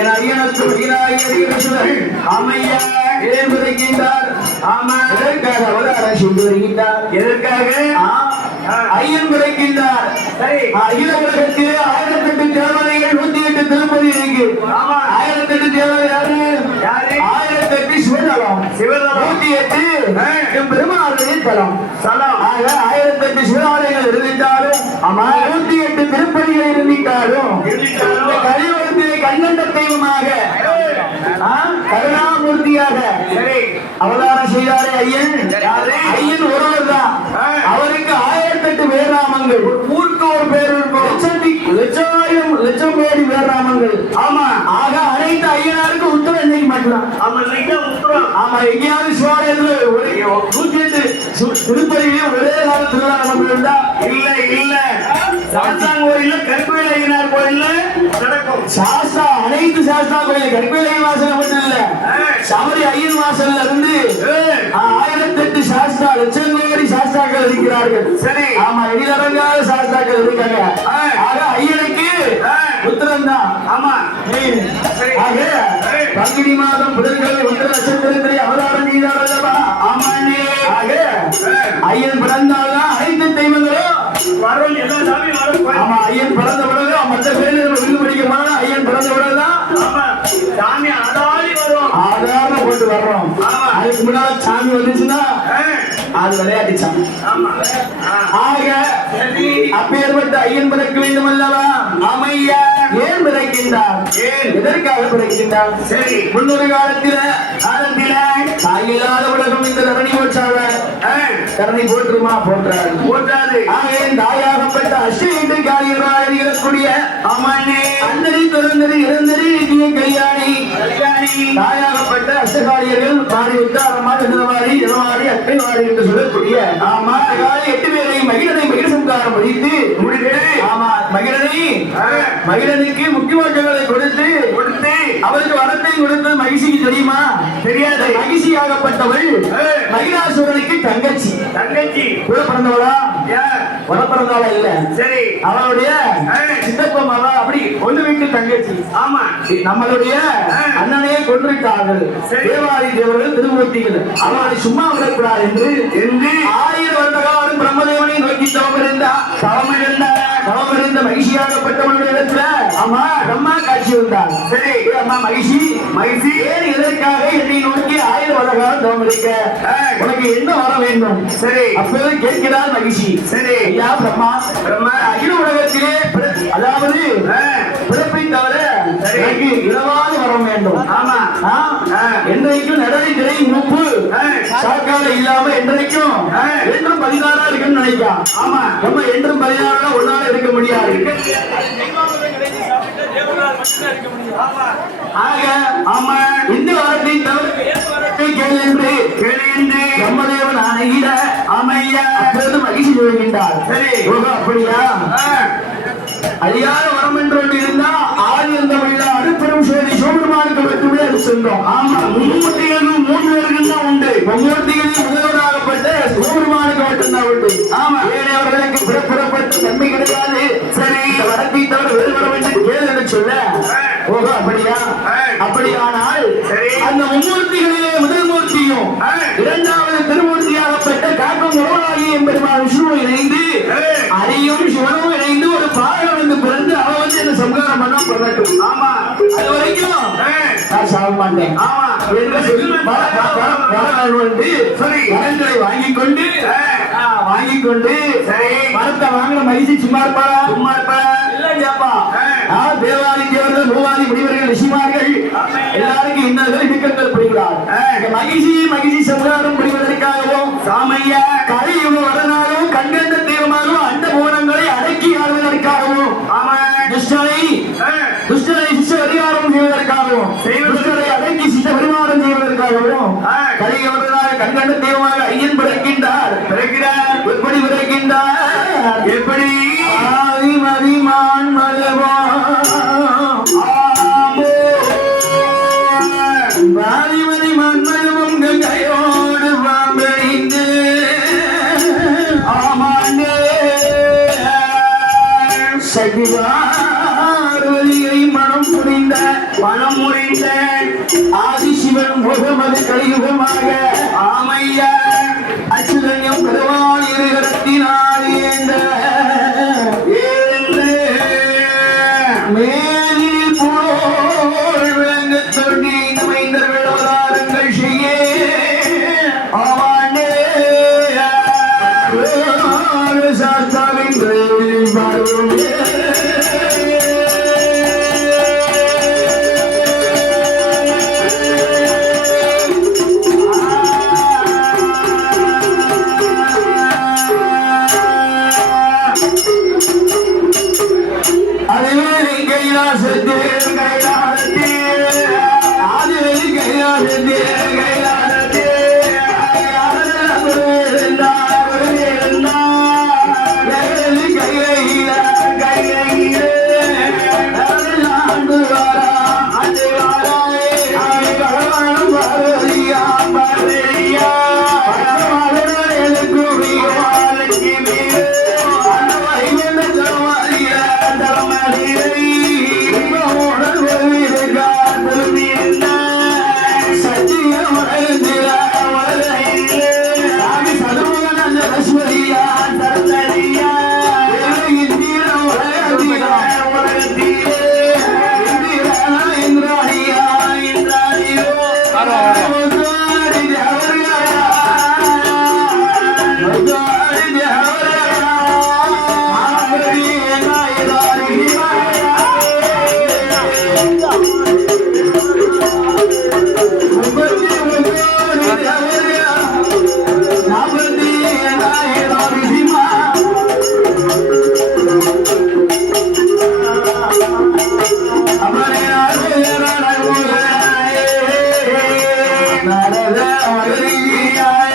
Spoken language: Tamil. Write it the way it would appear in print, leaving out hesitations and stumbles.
என் ஐயனுக்கு வீராயிருக்கிறார்கள் அமையா ஏன் விதைக்கின்றார். ஆமா எதற்காக அவதாரம் செய்து வருகின்றார். எதற்காக ஐயன் விதைக்கின்றார். அகில உலகத்திலே 1008 தேவதைகள் 108 திருப்பதி இருக்கு. 1008 தேவதை யாரு? 1008 சிவதலம். 108 பெருமாளுடைய தலம். ஆக 1008 சிவாலயங்கள் இருந்திட்டாலும் 108 திருப்பதிகள் இருந்திட்டாலும் கலியுகத்திலே கண்ணண்ட தெய்வமாக கருணாமூர்த்தியாக அவதாரம் செய்தாரே ஐயன். ஐயன் ஒருவர் தான். அவருக்கு 1008 வேறாமங்கள். ஊருக்கு ஒரு பேர் இருக்கும். லட்சம் கோடி வேறாமங்கள். ஆமா. ஆக அனைத்து ஐயனாருக்கு உத்தரம் இன்னைக்கு மட்டும்தான். ஆமா எங்கேயாவது சிவாலயத்துல 108 திருப்பதியிலே ஒரே நாள் திருவிழா நடந்தா இல்ல சாஸ்தாங்க கோயில்ல கற்பவேல் ஐயனார் கோயில்ல நடக்கும். சாஸ்தா அனைத்து சாஸ்தா கோயில் கற்பவேல் ஐயன் வாசல் மட்டும் இல்ல, சபரி ஐயன் வாசல்ல இருந்து 1008 சாஸ்தா லட்சம் கோடி சாஸ்தாக்கள் இருக்கிறார்கள். சரி. ஆமா எதிரங்காத சாஸ்தாக்கள் இருக்காங்க. ஆக ஐயனுக்கு உத்தரம் தான். ஆமா. ஆக பங்குனி மாதம் புதன்கிழமை உத்தர நட்சத்திரத்திலே அவதாரம் செய்தாரல்லவா. ஆமாண்ணே. ஆக ஐயன் பிறந்தால்தான் அனைத்து தெய்வங்களும் வரும். எல்லா சாமியும் வரும். ஆமா ஐயன் பிறந்த பிறகு மற்ற பேரு விருது படிக்க போனா ஐயன் பிறந்த பிறகுதான் சாமி அடாடி வரும். ஆதாரம் போட்டு வர்றோம். அதுக்கு முன்னால சாமி வந்துச்சுன்னா அது விளையாட்டு சாமி. ஆக அப்பேற்பட்ட ஐயன் பிறக்க வேண்டும் அல்லவா. அமையா ஏன் பிறக்கின்றார்? ஏன் எதற்காக பிறக்கின்றார்? சரி. முன்னொரு காலத்தில தாயில்லாத உலகம் இந்த தரணி போச்சாக. கரணி போட்டுருமா? போட்டாரு. தாயாகப்பட்ட அஷ்டீட்டு காரியக்கூடிய அண்ணனை திறந்தது இறந்தது கல்யாணி தாயாகப்பட்ட அஷ்டகாரியர்கள் மாறி உத்தாரமா நிலவாரி நிலவாரி அட்டைவாரி என்று சொல்லக்கூடிய 8 பேரை மகிழனை மகிழசம்காரம் முடித்து மகிழனுக்கு முக்கியவாக்களை கொடுத்து அவருக்கு வரத்தை கொடுத்து மகிழ்ச்சிக்கு தெரியுமா? தெரியாது. மகிழ்ச்சியாகப்பட்டவள் மகிழாசுரனுக்கு தங்கச்சி கூட பிறந்தவளா? பிறந்தவளா இல்ல. சரி. அவளுடைய சித்தப்பமாவா? அப்படி ஒண்ணு வீட்டு தங்கச்சி. ஆமா. நம்மளுடைய அண்ணனையே கொன்றிருக்கார்கள் தேவாரி தேவர்கள் திருமூர்த்திகள். அவளை சும்மா விடக்கூடாது என்று 1000 வருட காலம் பிரம்மதேவனை நோக்கி தவம் இருந்த மகிழ்ச்சியாகப்பட்டவனுடைய இடத்துல அம்மா பிரம்மா காட்சி வந்தார். சரி. அம்மா மகிழ்ச்சி ஏன் எதற்காக என்னை நோக்கி 1000 வருட காலம் தவம் இருக்க? உனக்கு என்ன வர வேண்டும்? சரி. அப்போது கேட்கிறார் மகிழ்ச்சி. சரி. ஐயா பிரம்மா அகில உலகத்திலே அதாவது பிறப்பை தவிர எனக்கு இரவாது வர வேண்டும். ஆமா. என்றைக்கும் நடனை திரை முப்பு சாக்கால இல்லாம என்றைக்கும் என்றும் 16 இருக்குன்னு நினைக்கலாம். ஆமா. நம்ம என்றும் 16 ஒன்னால இருக்க முடியாது. ஆக ஆமா இந்த வாரத்தை தவிர கேளு என்று பிரம்மதேவன் அணையிட அமையா அப்போது மகிழ்ச்சி சொல்கின்றார். சரி. அப்படியா? அதிகார வரம் என்று ஒன்று இருந்தா ஆதிந்த அனுப்பெரும் சோதி சோபெருமானுக்கு மட்டுமே அது சொந்தம். ஆமா. மும்மூர்த்திகளும் 3 பேருக்கு தான் உண்டு. மும்மூர்த்திகளில் முதல்வராகப்பட்ட சோபெருமானுக்கு மட்டும்தான் உண்டு. ஆமா. ஏழை அவர்களுக்கு புறப்பட்ட தன்மை கிடையாது. சரி. இந்த வரத்தை தவிர வேறு வர வேண்டும் கேளு என்று சொல்ல அப்படியா? அப்படியானால் அந்த மும்மூர்த்திகளிலே முதல் மூர்த்தியும் இரண்டாவது திருமூர்த்தியாகப்பட்ட காக்கும் உறவாகி என்பெருமான் விஷ்ணுவை இணைந்து அரியும் சிவனும் இணைந்து ஒரு பாகம் வந்து பிறந்து அவ வந்து என்ன சம்ஹாரம் பண்ண பிறக்கும். ஆமா. அது வரைக்கும் நான் சாக மாட்டேன். ஆமா. என்று சொல்லி வரங்களை வாங்கிக் கொண்டு சரி மரத்தை வாங்கின மகிழ்ச்சி சும்மா இருப்பாளா? இல்லையாப்பா. தேவாதி தேவர்கள் மூவாதி முனிவர்கள் ரிஷிமார்கள் எல்லாருக்கும் இன்னல்கள் இடுக்கங்கள் புரிகிறார். மகிழ்ச்சி சம்ஹாரம் புரிவதற்காகவும் சாமைய கலியுக வரனாலும் கண்கண்ட தெய்வமாகவும் அந்த பூனங்களை அடக்கி ஆடுவதற்காகவும் துஷ்டனை சிஷ்ட அதிகாரம் செய்வதற்காகவும் துஷ்டனை அடக்கி சிஷ்ட பரிமாறம் செய்வதற்காகவும் கலியுக வரனாக கண்கண்ட தெய்வமாக ஐயன் பிறக்கின்றார். எப்படி பிறக்கின்றார்? எப்படி? ஆதிமதிமான் மலவா வாதிமதி மன்மதமும் கையோடு பாம்பைந்து ஆமாண்டே சக்தி பார்வதியை மனம் முறிந்த ஆதிசிவன் முகமது கலியுகமாக ஆமையா அச்சுதன்யம் பெருமாள் இருகரத்தினால் ஏந்த மேலில் போல் விளங்க தோன்றி இந்த மைந்தர்கள் அவதாரங்கள் செய்ய ஆவாண்டே சாஸ்தாவின் பார்வோம் Narada